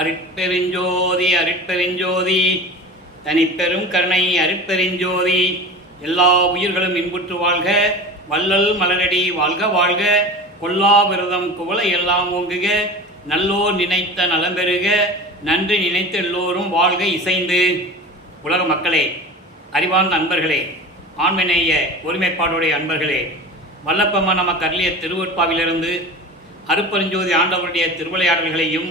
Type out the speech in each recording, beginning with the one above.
அருட்பெருஞ்சோதி அருட்பெருஞ்சோதி தனிப்பெரும் கருணை அருட்பெருஞ்சோதி. எல்லா உயிர்களும் இன்புற்று வாழ்க, வள்ளல் மலரடி வாழ்க வாழ்க, கொல்லா விரதம் குவளை எல்லாம் ஓங்குக, நல்லோர் நினைத்த நலம்பெறுக, நன்றி நினைத்த எல்லோரும் வாழ்க இசைந்து. உலக மக்களே, அறிவார்ந்த அன்பர்களே, ஆண்மநேய ஒருமைப்பாடுடைய அன்பர்களே, வல்லப்பம்மா நமக்கு அருளிய திருவொற்பாவிலிருந்து அருட்பெருஞ்சோதி ஆண்டவருடைய திருவிளையாடல்களையும்,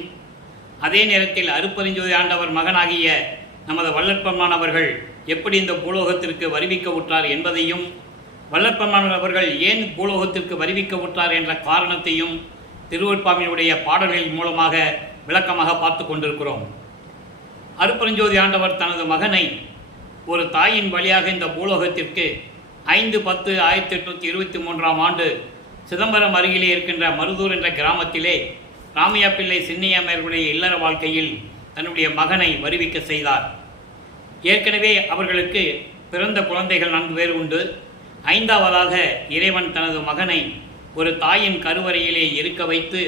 அதே நேரத்தில் அருட்பெருஞ்சோதி ஆண்டவர் மகனாகிய நமது வல்லற்பெருமான் அவர்கள் எப்படி இந்த பூலோகத்திற்கு வருவிக்க உற்றார் என்பதையும், வல்லற்பெருமான் அவர்கள் ஏன் பூலோகத்திற்கு வருவிக்க உற்றார் என்ற காரணத்தையும் திருவொற்பாவினுடைய பாடல்களின் மூலமாக விளக்கமாக பார்த்து கொண்டிருக்கிறோம். அருட்பெருஞ்சோதி ஆண்டவர் தனது மகனை ஒரு தாயின் வழியாக இந்த பூலோகத்திற்கு 5/10/1823 ஆண்டு சிதம்பரம் அருகிலே இருக்கின்ற மருதூர் என்ற கிராமத்திலே ராமையா பிள்ளை சின்னையம்மருடைய இல்லற வாழ்க்கையில் தன்னுடைய மகனை வருவிக்க செய்தார். ஏற்கனவே அவர்களுக்கு பிறந்த குழந்தைகள் 4 பேர் உண்டு. 5ஆவதாக இறைவன் தனது மகனை ஒரு தாயின் கருவறையிலே இருக்க வைத்து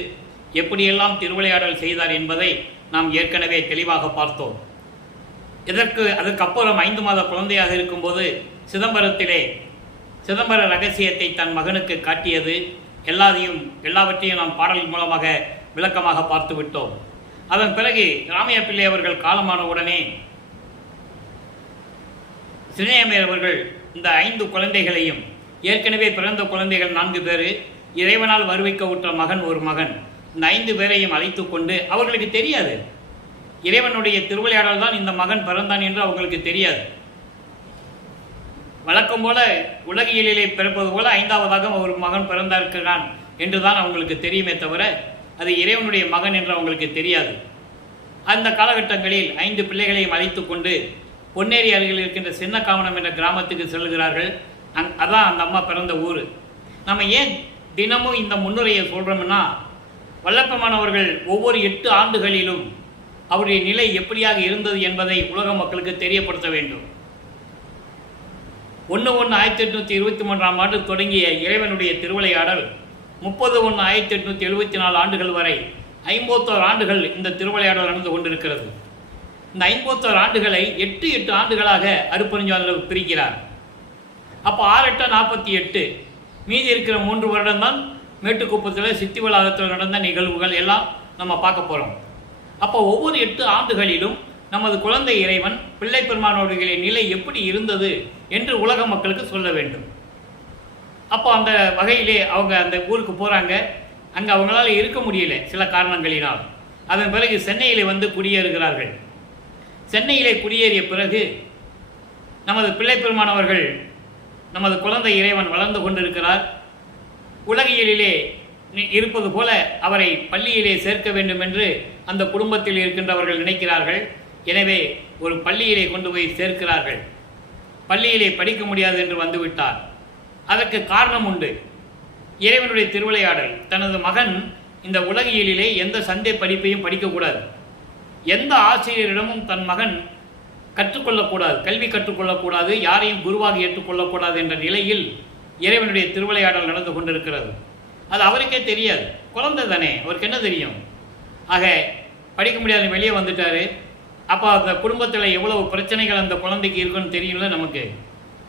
எப்படியெல்லாம் திருவிளையாடல் செய்தார் என்பதை நாம் ஏற்கனவே தெளிவாக பார்த்தோம். அதற்கப்புறம் 5 மாத குழந்தையாக இருக்கும்போது சிதம்பர ரகசியத்தை தன் மகனுக்கு காட்டியது எல்லாவற்றையும் நாம் பாடல் மூலமாக விளக்கமாக பார்த்து விட்டோம். அதன் பிறகு ராமையா பிள்ளை அவர்கள் காலமான உடனே சின்னையம்மையார் அவர்கள் இந்த 5 குழந்தைகளையும், ஏற்கனவே பிறந்த குழந்தைகள் 4 பேர், இறைவனால் வருவிக்க உற்ற மகன் ஒரு மகன், இந்த 5 பேரையும் அழைத்து கொண்டு, அவர்களுக்கு தெரியாது இறைவனுடைய திருவிளையாடல் தான் இந்த மகன் பிறந்தான் என்று அவங்களுக்கு தெரியாது. வழக்கம் போல உலகியலிலே பிறப்பது போல 5ஆவதாக ஒரு மகன் பிறந்திருக்கிறான் என்றுதான் அவங்களுக்கு தெரியுமே தவிர அது இறைவனுடைய மகன் என்று அவங்களுக்கு தெரியாது. அந்த காலகட்டங்களில் 5 பிள்ளைகளையும் அழைத்து கொண்டு பொன்னேரி அருகில் இருக்கின்ற சின்ன காமனம் என்ற கிராமத்துக்கு செல்கிறார்கள். அதான் அந்த அம்மா பிறந்த ஊர். நம்ம ஏன் தினமும் இந்த முன்னுரையை சொல்கிறோம்னா, வல்லப்பெருமானவர்கள் ஒவ்வொரு 8 ஆண்டுகளிலும் அவருடைய நிலை எப்படியாக இருந்தது என்பதை உலக மக்களுக்கு தெரியப்படுத்த வேண்டும். 1/1/1823 ஆண்டு தொடங்கிய இறைவனுடைய திருவிளையாடல் 30/1/1874 ஆண்டுகள் வரை 51 ஆண்டுகள் இந்த திருவிளையாடல் நடந்து கொண்டிருக்கிறது. இந்த 51 ஆண்டுகளை 8 ஆண்டுகளாக அருட்பெருஞ்சோதி பிரிக்கிறார். அப்போ 6/8/48, மீதி இருக்கிற 3 வருடம்தான் மேட்டுக்குப்பத்தில் சித்தி வளாகத்தில் நடந்த நிகழ்வுகள் எல்லாம் நம்ம பார்க்க போகிறோம். அப்போ ஒவ்வொரு 8 ஆண்டுகளிலும் நமது குழந்தை இறைவன் பிள்ளை பெருமானோடைய நிலை எப்படி இருந்தது என்று உலக மக்களுக்கு சொல்ல வேண்டும். அப்போ அந்த வகையிலே அவங்க அந்த ஊருக்கு போகிறாங்க. அங்கே அவங்களால இருக்க முடியல சில காரணங்களினால். அதன் பிறகு சென்னையிலே வந்து குடியேறுகிறார்கள். சென்னையிலே குடியேறிய பிறகு நமது பிள்ளை பெருமானவர்கள், நமது குழந்தை இறைவன் வளர்ந்து கொண்டிருக்கிறார். உலகியலிலே இருப்பது போல அவரை பள்ளியிலே சேர்க்க வேண்டும் என்று அந்த குடும்பத்தில் இருக்கின்றவர்கள் நினைக்கிறார்கள். எனவே ஒரு பள்ளியிலே கொண்டு போய் சேர்க்கிறார்கள். பள்ளியிலே படிக்க முடியாது என்று வந்துவிட்டார். அதற்கு காரணம் உண்டு. இறைவனுடைய திருவிளையாடல், தனது மகன் இந்த உலகியலிலே எந்த சந்தை படிப்பையும் படிக்கக்கூடாது, எந்த ஆசிரியரிடமும் தன் மகன் கற்றுக்கொள்ளக்கூடாது, கல்வி கற்றுக்கொள்ளக்கூடாது, யாரையும் குருவாக ஏற்றுக்கொள்ளக்கூடாது என்ற நிலையில் இறைவனுடைய திருவிளையாடல் நடந்து கொண்டிருக்கிறது. அது அவருக்கே தெரியாது, குழந்தை தானே, அவருக்கு என்ன தெரியும். ஆக படிக்க முடியாத வெளியே வந்துட்டார். அப்போ அந்த குடும்பத்தில் எவ்வளவு பிரச்சனைகள் அந்த குழந்தைக்கு இருக்குன்னு தெரியல நமக்கு.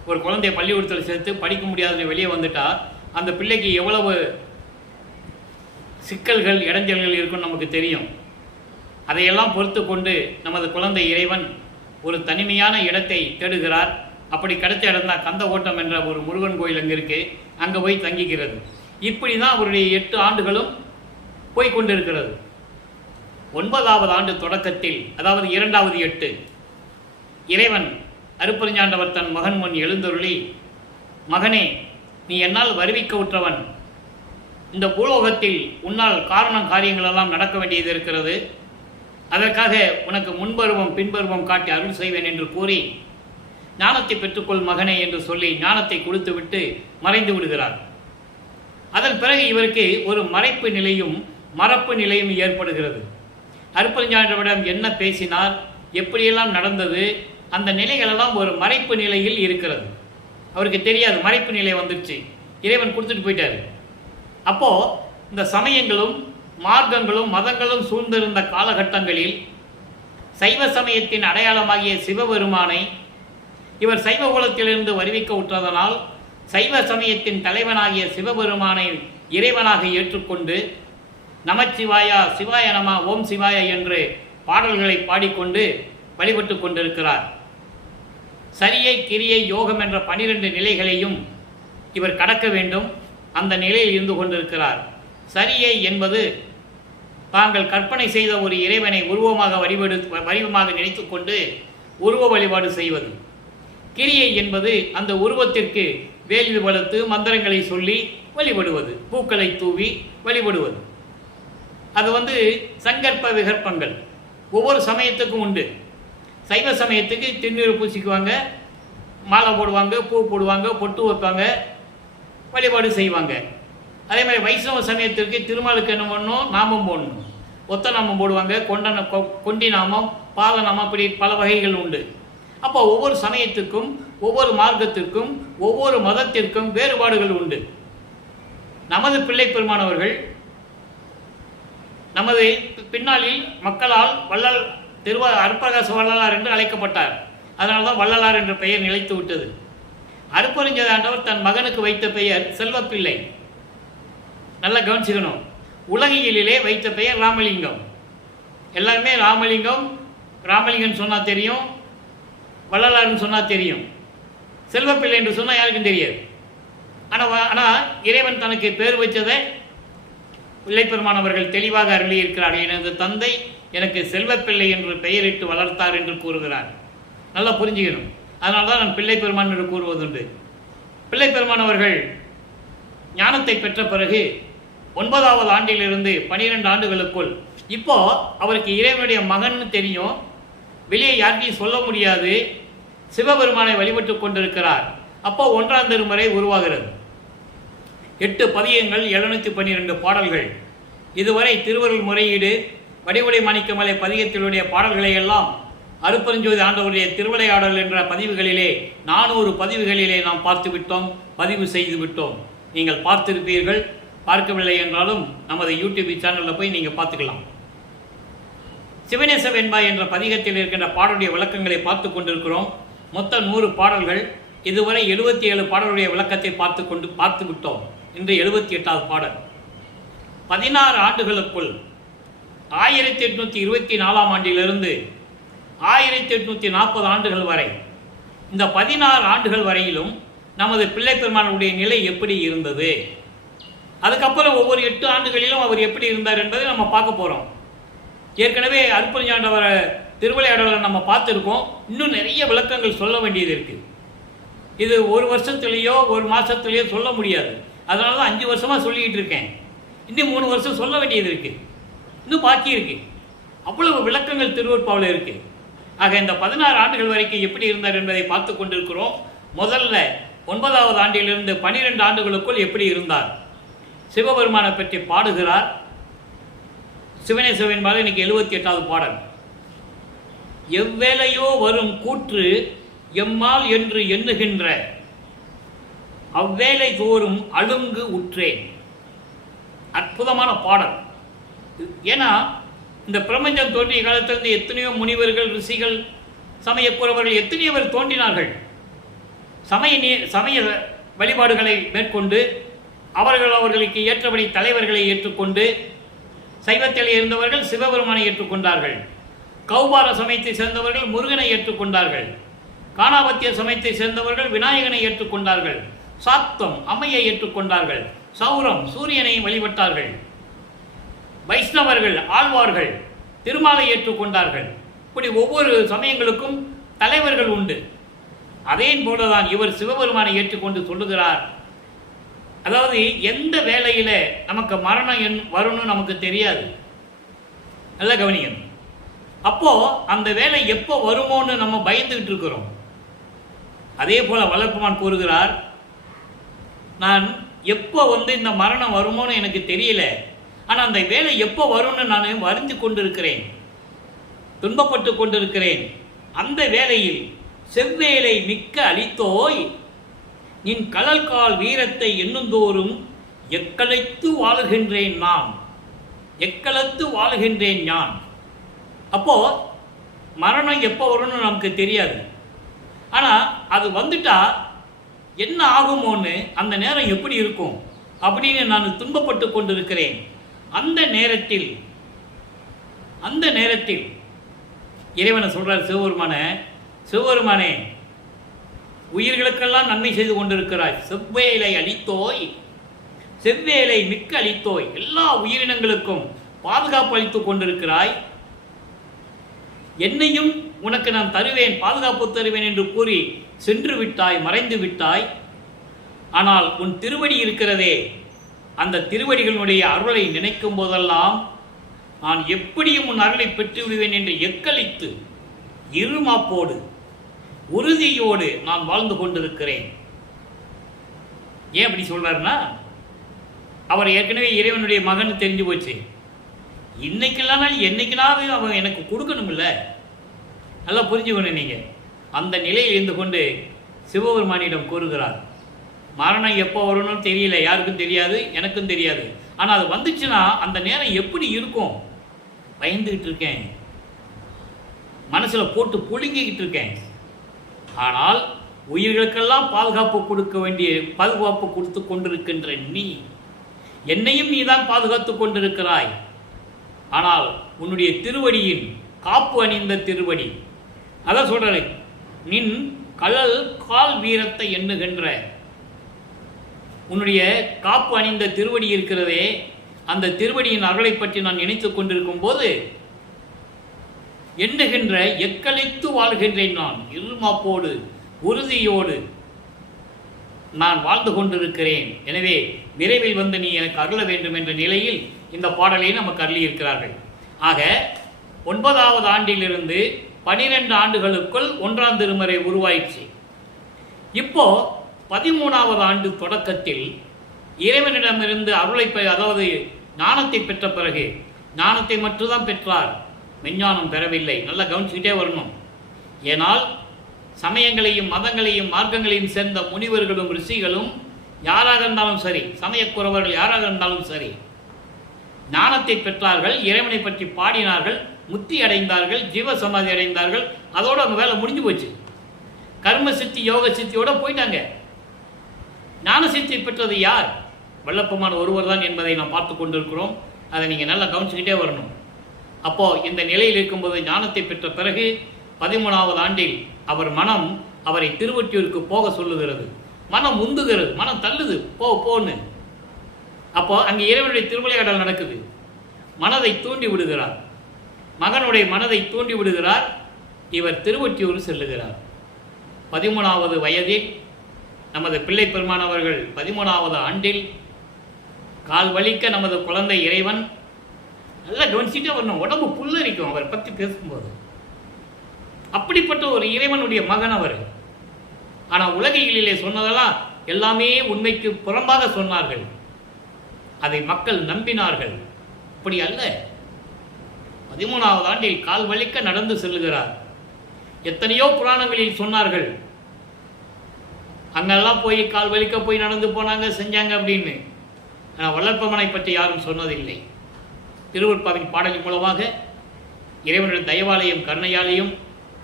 ஒரு குழந்தைய பள்ளிக்கூடத்தில் சேர்த்து படிக்க முடியாத வெளியே வந்துட்டால் அந்த பிள்ளைக்கு எவ்வளவு சிக்கல்கள் இடைஞ்சல்கள் இருக்குன்னு நமக்கு தெரியும். அதையெல்லாம் பொறுத்து கொண்டு நமது குழந்தை இறைவன் ஒரு தனிமையான இடத்தை தேடுகிறார். அப்படி கிடைச்ச இடம் தான் கந்த ஓட்டம் என்ற ஒரு முருகன் கோயில் அங்கே இருக்குது. அங்கே போய் தங்கிக்கிறது. இப்படி தான் அவருடைய 8 ஆண்டுகளும் போய்கொண்டிருக்கிறது. 9ஆவது ஆண்டு தொடக்கத்தில், அதாவது 2வது 8, இறைவன் அருட்பெருஞ்சாண்டவர் தன் மகன் முன் எழுந்தருளி, மகனே, நீ என்னால் வருவிக்க உற்றவன். இந்த பூலோகத்தில் உன்னால் காரியங்களெல்லாம் நடக்க வேண்டியது இருக்கிறது. அதற்காக உனக்கு முன்பருவம் பின்பருவம் காட்டி அருள் செய்வேன் என்று கூறி, ஞானத்தை பெற்றுக்கொள் மகனே என்று சொல்லி ஞானத்தை கொடுத்துவிட்டு மறைந்து விடுகிறார். அதன் பிறகு இவருக்கு ஒரு மறைப்பு நிலையும் மறப்பு நிலையும் ஏற்படுகிறது. அருட்பெருஞ்சாண்டவரிடம் என்ன பேசினார், எப்படியெல்லாம் நடந்தது, அந்த நிலைகளெல்லாம் ஒரு மறைப்பு நிலையில் இருக்கிறது. அவருக்கு தெரியாது, மறைப்பு நிலை வந்துடுச்சு, இறைவன் கொடுத்துட்டு போயிட்டார். அப்போது இந்த சமயங்களும் மார்க்கங்களும் மதங்களும் சூழ்ந்திருந்த காலகட்டங்களில் சைவ சமயத்தின் அடையாளமாகிய சிவபெருமானை இவர் சைவ குலத்திலிருந்து வருவிக்க உற்றதனால் சைவ சமயத்தின் தலைவனாகிய சிவபெருமானை இறைவனாக ஏற்றுக்கொண்டு நமச்சிவாயா, சிவாய நம, ஓம் சிவாய என்று பாடல்களை பாடிக்கொண்டு வழிபட்டு கொண்டிருக்கிறார். சரியை, கிரியை, யோகம் என்ற 12 நிலைகளையும் இவர் கடக்க வேண்டும். அந்த நிலையில் இருந்து கொண்டிருக்கிறார். சரியை என்பது தாங்கள் கற்பனை செய்த ஒரு இறைவனை வடிவமாக நினைத்து கொண்டு உருவ வழிபாடு செய்வது. கிரியை என்பது அந்த உருவத்திற்கு வேள்வி வளர்த்து மந்திரங்களை சொல்லி வழிபடுவது, பூக்களை தூவி வழிபடுவது. அது சங்கற்ப விகற்பங்கள் ஒவ்வொரு சமயத்துக்கும் உண்டு. சைவ சமயத்துக்கு திருநீர் பூசிக்குவாங்க, மாலை போடுவாங்க, பூ போடுவாங்க, பொட்டு வைப்பாங்க, வழிபாடு செய்வாங்க. அதே மாதிரி வைஷ்ணவ சமயத்திற்கு திருமாலுக்கு என்ன பண்ணணும், நாமம் போடணும். ஒத்த நாமம் போடுவாங்க, கொண்டி நாமம், பாத நாமம், இப்படி பல வகைகள் உண்டு. அப்போ ஒவ்வொரு சமயத்துக்கும், ஒவ்வொரு மார்க்கத்திற்கும், ஒவ்வொரு மதத்திற்கும் வேறுபாடுகள் உண்டு. நமது பிள்ளை பெருமானவர்கள் நமது பின்னாளில் மக்களால் வள்ளல் அருட்பிரகாச வள்ளலார் என்று அழைக்கப்பட்டார். அதனால தான் வள்ளலார் என்ற பெயர் நிலைத்து விட்டது. அருட்பெருஞ்சோதி தன் மகனுக்கு வைத்த பெயர் செல்வப்பிள்ளை. நல்லா கவனிச்சுக்கணும். உலகியலிலே வைத்த பெயர் ராமலிங்கம். எல்லாருமே ராமலிங்கம் சொன்னால் தெரியும், வள்ளலார்னு சொன்னால் தெரியும். செல்வப்பிள்ளை என்று சொன்னால் யாருக்கும் தெரியாது. ஆனால் இறைவன் தனக்கு பேர் வச்சதை பிள்ளைப்பெருமானவர்கள் தெளிவாக அருளியிருக்கிறார்கள். எனது தந்தை எனக்கு செல்வப்பிள்ளை என்று பெயரிட்டு வளர்த்தார் என்று கூறுகிறார். நல்லா புரிஞ்சுக்கணும். அதனால தான் நான் பிள்ளை பெருமான் என்று கூறுவதுண்டு. பிள்ளை பெருமானவர்கள் ஞானத்தை பெற்ற பிறகு 9வது ஆண்டிலிருந்து 12 ஆண்டுகளுக்குள் இப்போ அவருக்கு இறைவனுடைய மகன் தெரியும், வெளியே யாருக்கையும் சொல்ல முடியாது, சிவபெருமானை வழிபட்டு கொண்டிருக்கிறார். அப்போ 1ஆம் திருமுறை உருவாகிறது. 8 பதியங்கள், 712 பாடல்கள். இதுவரை திருவருள் முறையீடு, வடிவுடை மாணிக்கமலை பதிகத்தினுடைய பாடல்களை எல்லாம் அருட்பெருஞ்சோதி ஆண்டவருடைய திருவிளையாடல் என்ற பதிவுகளிலே 400 பதிவுகளிலே நாம் பார்த்து விட்டோம், பதிவு செய்து விட்டோம். நீங்கள் பார்த்திருப்பீர்கள். பார்க்கவில்லை என்றாலும் நமது யூடியூப் சேனலில் போய் நீங்கள் பார்த்துக்கலாம். சிவநேச வெண்பா என்ற பதிகத்தில் இருக்கின்ற பாடலுடைய விளக்கங்களை பார்த்து கொண்டிருக்கிறோம். மொத்தம் 100 பாடல்கள். இதுவரை 77 பாடலுடைய விளக்கத்தை பார்த்து விட்டோம். இன்று 78வது பாடல். 16 ஆண்டுகளுக்குள் 1824ஆம் ஆண்டிலிருந்து 1840 ஆண்டுகள் வரை, இந்த 16 ஆண்டுகள் வரையிலும் நமது பிள்ளை பெருமானுடைய நிலை எப்படி இருந்தது, அதுக்கப்புறம் ஒவ்வொரு 8 ஆண்டுகளிலும் அவர் எப்படி இருந்தார் என்பதை நம்ம பார்க்க போகிறோம். ஏற்கனவே அருட்பெருஞ்சாண்டவர திருவிளையாடலை நம்ம பார்த்துருக்கோம். இன்னும் நிறைய விளக்கங்கள் சொல்ல வேண்டியது இருக்குது. இது ஒரு வருஷத்துலேயோ ஒரு மாதத்துலேயோ சொல்ல முடியாது. அதனால தான் 5 வருஷமாக சொல்லிக்கிட்டு இருக்கேன். இன்னும் 3 வருஷம் சொல்ல வேண்டியது இருக்குது, இன்னும் பாக்கி இருக்குது. அவ்வளவு விளக்கங்கள் திருவருட்பாவில் இருக்குது. ஆக இந்த 16 ஆண்டுகள் வரைக்கும் எப்படி இருந்தார் என்பதை பார்த்து கொண்டிருக்கிறோம். முதல்ல 9வது ஆண்டிலிருந்து 12 ஆண்டுகளுக்குள் எப்படி இருந்தார், சிவபெருமானை பற்றி பாடுகிறார். சிவநேச வெண்பா இன்னைக்கு 78வது பாடல். எவ்வேளையோ வரும் கூற்று எம்மால் என்று எண்ணுகின்ற அவ்வேளை தோறும் அழுங்கு உற்றேன். அற்புதமான பாடல். ஏன்னா இந்த பிரபஞ்சம் தோன்றிய காலத்திலிருந்து எத்தனையோ முனிவர்கள், ரிஷிகள், சமயக்குறவர்கள் எத்தனையோ பேர் தோன்றினார்கள். சமய வழிபாடுகளை மேற்கொண்டு அவர்களுக்கு ஏற்றபடி தலைவர்களை ஏற்றுக்கொண்டு, சைவத்தில் இருந்தவர்கள் சிவபெருமானை ஏற்றுக்கொண்டார்கள், கௌபார சமயத்தை சேர்ந்தவர்கள் முருகனை ஏற்றுக்கொண்டார்கள், காணாபத்திய சமயத்தை சேர்ந்தவர்கள் விநாயகனை ஏற்றுக்கொண்டார்கள், சாத்தம் அம்மையை ஏற்றுக்கொண்டார்கள், சௌரம் சூரியனை வழிபட்டார்கள், வைஷ்ணவர்கள் ஆழ்வார்கள் திருமாலை ஏற்றுக்கொண்டார்கள். இப்படி ஒவ்வொரு சமயங்களுக்கும் தலைவர்கள் உண்டு. அதே போலதான் இவர் சிவபெருமானை ஏற்றுக்கொண்டு சொல்லுகிறார். அதாவது எந்த வேளையில் நமக்கு மரணம் வரும்னு நமக்கு தெரியாது. நல்ல கவனிக்கணும். அப்போ அந்த வேலை எப்போ வருமோன்னு நம்ம பயந்துகிட்டு இருக்கிறோம். அதே போல வளர்ப்புமான் கூறுகிறார், நான் எப்போ இந்த மரணம் வருமோன்னு எனக்கு தெரியல, ஆனால் அந்த வேலை எப்போ வரும்னு நான் வருந்தி கொண்டிருக்கிறேன், துன்பப்பட்டு கொண்டிருக்கிறேன். அந்த வேளையில் செவ்வேலை மிக்க அளித்தோய் நின் கடல்கால் வீரத்தை எண்ணுந்தோறும் எக்களைத்து வாழுகின்றேன் நான் எக்களத்து வாழ்கின்றேன் ஞான். அப்போது மரணம் எப்போ வரும்னு நமக்கு தெரியாது. ஆனால் அது வந்துட்டா என்ன ஆகுமோன்னு, அந்த நேரம் எப்படி இருக்கும் அப்படின்னு நான் துன்பப்பட்டு கொண்டிருக்கிறேன். அந்த நேரத்தில் இறைவனை சொல்கிறார் சிவபெருமானே, உயிர்களுக்கெல்லாம் நன்மை செய்து கொண்டிருக்கிறாய், செவ்வேலை அளித்தோய், செவ்வேலை மிக்க அளித்தோய், எல்லா உயிரினங்களுக்கும் பாதுகாப்பு அளித்து கொண்டிருக்கிறாய், என்னையும் உனக்கு நான் தருவேன், பாதுகாப்பு தருவேன் என்று கூறி சென்று விட்டாய், மறைந்து விட்டாய். ஆனால் உன் திருவடி இருக்கிறதே, அந்த திருவடிகளுடைய அருளை நினைக்கும் போதெல்லாம் நான் எப்படியும் உன் அருளை பெற்று விடுவேன் என்று எக்களித்து இருமாப்போடு உறுதியோடு நான் வாழ்ந்து கொண்டிருக்கிறேன். ஏன் அப்படி சொல்றாருன்னா, அவர் ஏற்கனவே இறைவனுடைய மகன் தெரிஞ்சு போச்சு. இன்னைக்கு இல்லைனா என்னைக்குனாவது அவன் எனக்கு கொடுக்கணும் இல்லை, நல்லா புரிஞ்சுக்கணும் நீங்கள். அந்த நிலையில் இருந்து கொண்டு சிவபெருமானிடம் கூறுகிறார், மரணம் எப்போ வரணும்னு தெரியல, யாருக்கும் தெரியாது, எனக்கும் தெரியாது. ஆனால் அது வந்துச்சுன்னா அந்த நேரம் எப்படி இருக்கும், பயந்துக்கிட்டு இருக்கேன், மனசில் போட்டு புழுங்கிக்கிட்டு இருக்கேன். ஆனால் உயிர்களுக்கெல்லாம் பாதுகாப்பு கொடுத்து கொண்டிருக்கின்ற நீ, என்னையும் நீ தான் பாதுகாத்து கொண்டிருக்கிறாய். ஆனால் உன்னுடைய திருவடியின் காப்பு அணிந்த திருவடி, அதான் சொல்கிறேன், நின் கழல் கால் வீரத்தை எண்ணுகின்ற உன்னுடைய காப்பு அணிந்த திருவடி இருக்கிறதே, அந்த திருவடியின் அருளை பற்றி நான் நினைத்து கொண்டிருக்கும் போது எண்ணுகின்ற எக்களித்து வாழ்கின்றேன். நான் இருமாப்போடு உறுதியோடு நான் வாழ்ந்து கொண்டிருக்கிறேன். எனவே விரைவில் வந்து நீ எனக்கு அருள வேண்டும் என்ற நிலையில் இந்த பாடலை நமக்கு அருளியிருக்கிறார்கள். ஆக 9வது ஆண்டிலிருந்து 12 ஆண்டுகளுக்குள் 1ஆம் திருமுறை உருவாயிடுச்சு. இப்போ 13வது ஆண்டு தொடக்கத்தில் இறைவனிடமிருந்து அருளை அதாவது ஞானத்தை பெற்ற பிறகு, ஞானத்தை மட்டும்தான் பெற்றார், மெஞ்ஞானம் பெறவில்லை. நல்லா கவனிச்சுக்கிட்டே வரணும். ஏனால் சமயங்களையும் மதங்களையும் மார்க்கங்களையும் சேர்ந்த முனிவர்களும் ரிஷிகளும் யாராக இருந்தாலும் சரி, சமயக்குறவர்கள் யாராக இருந்தாலும் சரி, ஞானத்தை பெற்றார்கள், இறைவனை பற்றி பாடினார்கள், முத்தி அடைந்தார்கள், ஜீவ சமாதி அடைந்தார்கள். அதோடு அவங்க வேலை முடிஞ்சு போச்சு. கர்ம சித்தி யோக சித்தியோட போயிட்டாங்க. ஞான சித்தி பெற்றது யார்? வல்லப்பமான ஒருவர் தான் என்பதை நாம் பார்த்து கொண்டிருக்கிறோம். அதை நீங்கள் நல்லா கவனிச்சுக்கிட்டே வரணும். அப்போது இந்த நிலையில் இருக்கும்போது ஞானத்தை பெற்ற பிறகு 13வது ஆண்டில் அவர் மனம் அவரை திருவொற்றியூருக்கு போக சொல்லுகிறது. மனம் உந்துகிறது, மனம் தள்ளுது, போன்னு. அப்போ அங்கே இறைவனுடைய திருவிளையாடல் நடக்குது. மனதை தூண்டி விடுகிறார், மகனுடைய மனதை தூண்டி விடுகிறார். இவர் திருவொற்றியூர் செல்லுகிறார். 13வது வயதில் நமது பிள்ளை பெருமான் அவர்கள் 13வது ஆண்டில் கால் வலிக்க நமது குழந்தை இறைவன், நல்லா கவனிச்சுட்டே வரணும், உடம்பு புல்லரிக்கும் அவர் பற்றி பேசும்போது. அப்படிப்பட்ட ஒரு இறைவனுடைய மகன் அவர். ஆனால் உலகிலே சொன்னதெல்லாம் எல்லாமே உண்மைக்கு புறம்பாக சொன்னார்கள். அதை மக்கள் நம்பினார்கள். அப்படி அல்ல. 13வது ஆண்டில் கால் வலிக்க நடந்து செல்லுகிறார். எத்தனையோ புராணங்களில் சொன்னார்கள், அங்கெல்லாம் போய் கால் வலிக்க போய் நடந்து போனாங்க, செஞ்சாங்க அப்படின்னு. ஆனால் வல்லற்பமனை பற்றி யாரும் சொன்னதில்லை. திருவருட்பாவின் பாடலின் மூலமாக இறைவனுடைய தயவாலயம் கருணையாலையும்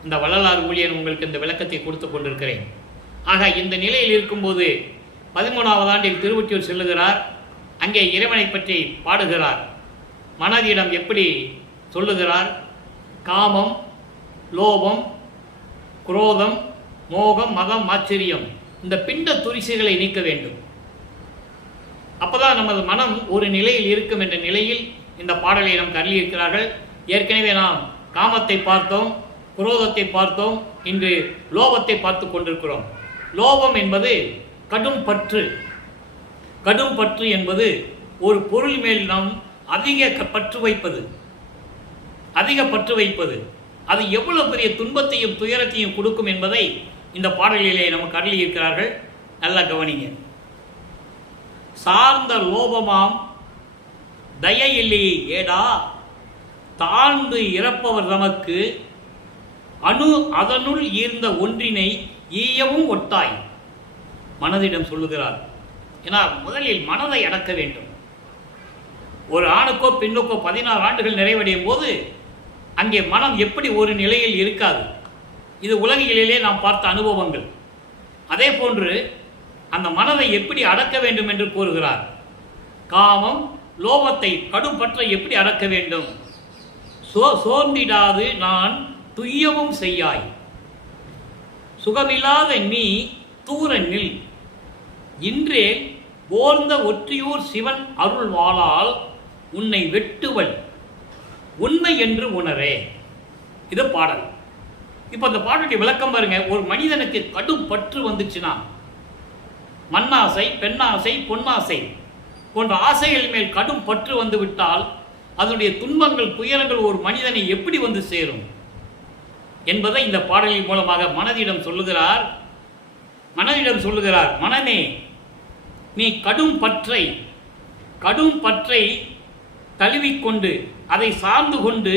இந்த வள்ளலார் ஊழியன் உங்களுக்கு இந்த விளக்கத்தை கொடுத்து கொண்டிருக்கிறேன். ஆக இந்த நிலையில் இருக்கும்போது 13வது ஆண்டில் திருவொற்றியூர் செல்லுகிறார். அங்கே இறைவனை பற்றி பாடுகிறார். மனதிடம் எப்படி சொல்லுகிறார்? காமம், லோபம், குரோதம், மோகம், மதம், ஆச்சரியம், இந்த பிண்ட துரிசைகளை நீக்க வேண்டும். அப்போதான் நமது மனம் ஒரு நிலையில் இருக்கும் என்ற நிலையில் இந்த பாடலை நமக்கு அருளியிருக்கிறார்கள். ஏற்கனவே நாம் காமத்தை பார்த்தோம், குரோதத்தை பார்த்தோம், இன்று லோபத்தை பார்த்து கொண்டிருக்கிறோம். லோபம் என்பது கடும் பற்று. கடும் பற்று என்பது ஒரு பொருள் மேல் நாம் அதிக பற்று வைப்பது. அது எவ்வளவு பெரிய துன்பத்தையும் துயரத்தையும் கொடுக்கும் என்பதை இந்த பாடலிலே நமக்கு அருளியிருக்கிறார்கள். நல்லா கவனிங்க. சார்ந்த லோபமாம் தயையிலே ஏடா தாழ்ந்து இறப்பவர் நமக்கு அணு அதனுள் ஈர்ந்த ஒன்றினை ஈயவும் ஒட்டாய். மனதிடம் சொல்லுகிறார். ஏன்னா முதலில் மனதை அடக்க வேண்டும். ஒரு ஆணுக்கோ பெண்ணுக்கோ 16 ஆண்டுகள் நிறைவடையும் போது அங்கே மனம் எப்படி ஒரு நிலையில் இருக்காது. இது உலகியலிலே நாம் பார்த்த அனுபவங்கள். அதே போன்று அந்த மனதை எப்படி அடக்க வேண்டும் என்று கூறுகிறார். காமம் லோபத்தை கடும் பற்ற எப்படி அடக்க வேண்டும்? சோர்ந்திடாது நான் துய்யவும் செய்யாய், சுகமில்லாத நீ தூர நில், இன்றே போர்ந்த ஒற்றியூர் சிவன் அருள் வாளால் உன்னை வெட்டுவள் உண்மை என்று உணரே. இது பாடல். இப்போ அந்த பாடலுடைய விளக்கம் பாருங்க. ஒரு மனிதனுக்கு கடும் பற்று வந்துச்சுன்னா, மண்ணாசை, பெண்ணாசை, பொன்னாசை போன்ற ஆசைகள் மேல் கடும் பற்று வந்து விட்டால் அதனுடைய துன்பங்கள், துயரங்கள் ஒரு மனிதனை எப்படி வந்து சேரும் என்பதை இந்த பாடலின் மூலமாக மனதிடம் சொல்லுகிறார். மனமே, நீ கடும் பற்றை தழுவிக்கொண்டு அதை சார்ந்து கொண்டு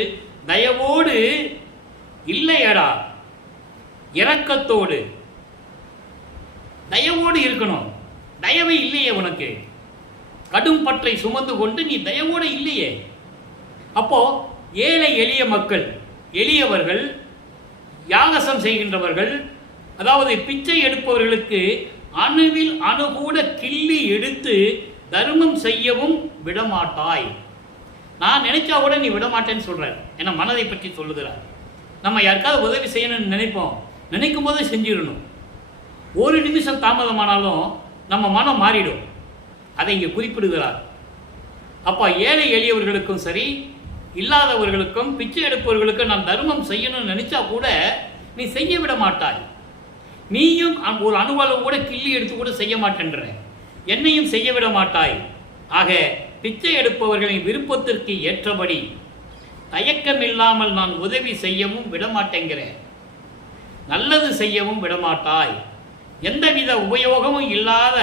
தயவோடு இல்லையடா, இரக்கத்தோடு தயவோடு இருக்கணும். தயவே இல்லையே உனக்கு. கடும் பற்றை சுமந்து கொண்டு நீ தயவோடு இல்லையே. அப்போ ஏழை எளிய மக்கள், எளியவர்கள், யாகசம் செய்கின்றவர்கள், அதாவது பிச்சை எடுப்பவர்களுக்கு அணுவில் அணுகூட கிள்ளி எடுத்து தர்மம் செய்யவும் விடமாட்டாய். நான் நினைச்சா கூட நீ விடமாட்டேன்னு சொல்கிறார். ஏன்னா மனதை பற்றி சொல்லுகிறார். நம்ம யாருக்காவது உதவி செய்யணும்னு நினைப்போம், நினைக்கும் போதே செஞ்சிடணும். ஒரு நிமிஷம் தாமதமானாலும் நம்ம மனம் மாறிடும். அதை இங்கே குறிப்பிடுகிறார். அப்போ ஏழை எளியவர்களுக்கும் சரி, இல்லாதவர்களுக்கும், பிச்சை எடுப்பவர்களுக்கும் நான் தர்மம் செய்யணும்னு நினைச்சா கூட நீ செய்ய விட மாட்டாய். நீயும் ஒரு அணுவளவு கூட கிள்ளி எடுத்து கூட செய்ய மாட்டேன்ற, என்னையும் செய்ய விட மாட்டாய். ஆக பிச்சை எடுப்பவர்களின் விருப்பத்திற்கு ஏற்றபடி தயக்கம் இல்லாமல் நான் உதவி செய்யவும் விடமாட்டேங்கிறேன், நல்லது செய்யவும் விடமாட்டாய். எந்தவித உபயோகமும் இல்லாத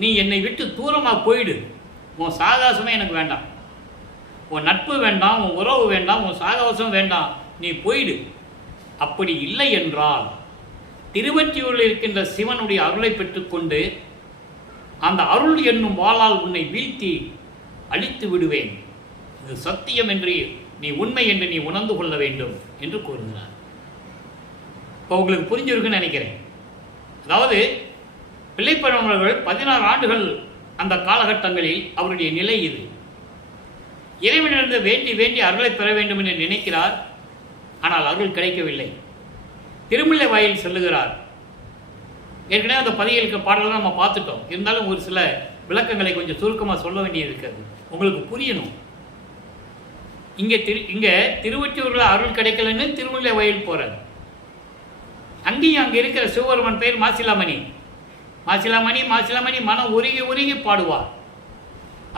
நீ என்னை விட்டு தூரமாக போயிடு. உன் சாகாசமே எனக்கு வேண்டாம், உன் நட்பு வேண்டாம், உன் உறவு வேண்டாம், உன் சாகவசம் வேண்டாம், நீ போயிடு. அப்படி இல்லை என்றால் திருவொற்றியூரில் இருக்கின்ற சிவனுடைய அருளை பெற்றுக்கொண்டு அந்த அருள் என்னும் வாளால் உன்னை வீழ்த்தி அழித்து விடுவேன். இது சத்தியம் என்று நீ உண்மை என்று நீ உணர்ந்து கொள்ள வேண்டும் என்று கூறுகிறார். இப்போ உங்களுக்கு புரிஞ்சிருக்குன்னு நினைக்கிறேன். அதாவது பிள்ளைப்பழவர்கள் 16 ஆண்டுகள் அந்த காலகட்டங்களில் அவருடைய நிலை இது. இறைவனிலிருந்து வேண்டி வேண்டி அருளை பெற வேண்டும் என்று நினைக்கிறார். ஆனால் அருள் கிடைக்கவில்லை. திருமுல்லை வாயில் சொல்லுகிறார். ஏற்கனவே அந்த பதிகளுக்கு பாடலாம் நம்ம பார்த்துட்டோம். இருந்தாலும் ஒரு சில விளக்கங்களை கொஞ்சம் சுருக்கமாக சொல்ல வேண்டியது இருக்கிறது, உங்களுக்கு புரியணும். இங்கே திருவொற்றியூரில் அருள் கிடைக்கலன்னு திருமுல்லை வாயில் போகிறார். அங்கேயும் அங்கே இருக்கிற சிவபெருமன் பெயர் மாசிலாமணி. மனம் உருகி பாடுவார்.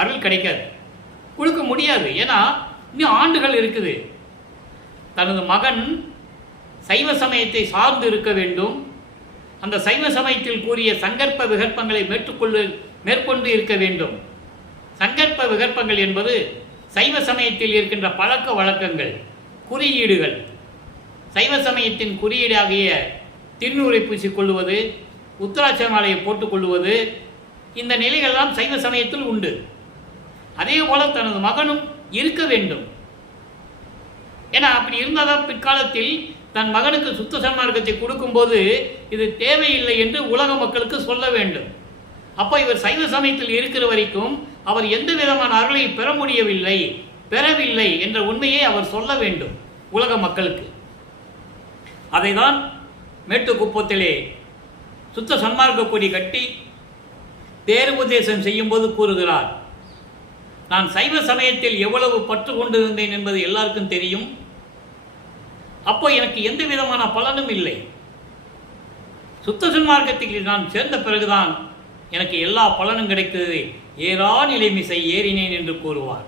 அருள் கிடைக்காது, கொடுக்க முடியாது. ஏன்னா இன்னும் ஆண்டுகள் இருக்குது. தனது மகன் சைவ சமயத்தை சார்ந்து இருக்க வேண்டும். அந்த சைவ சமயத்தில் கூறிய சங்கற்ப விகற்பங்களை மேற்கொண்டு இருக்க வேண்டும். சங்கற்ப விகற்பங்கள் என்பது சைவ சமயத்தில் இருக்கின்ற பழக்க வழக்கங்கள், குறியீடுகள். சைவ சமயத்தின் குறியீடாகிய திருநூரை பூசிக்கொள்வது, உத்தராட்ச மாலையை போட்டுக்கொள்வது, இந்த நிலைகளெல்லாம் சைவ சமயத்தில் உண்டு. அதே போல தனது மகனும் இருக்க வேண்டும். ஏன்னா அப்படி இருந்தால்தான் பிற்காலத்தில் தன் மகனுக்கு சுத்த சன்மார்க்கத்தை கொடுக்கும்போது இது தேவையில்லை என்று உலக மக்களுக்கு சொல்ல வேண்டும். அப்போ இவர் சைவ சமயத்தில் இருக்கிற வரைக்கும் அவர் எந்த விதமான அருளை பெறவில்லை என்ற உண்மையை அவர் சொல்ல வேண்டும் உலக மக்களுக்கு. அதைதான் மேட்டுக்குப்பத்திலே சுத்த சன்மார்க்க கொடி கட்டி தேருபதேசம் செய்யும்போது கூறுகிறார். நான் சைவ சமயத்தில் எவ்வளவு பற்று கொண்டிருந்தேன் என்பது எல்லாருக்கும் தெரியும். அப்போ எனக்கு எந்த விதமான பலனும் இல்லை. சுத்த சன்மார்க்கத்தில் நான் சேர்ந்த பிறகுதான் எனக்கு எல்லா பலனும் கிடைத்தது. ஏறா நிலைமிசை ஏறினேன் என்று கூறுவார்.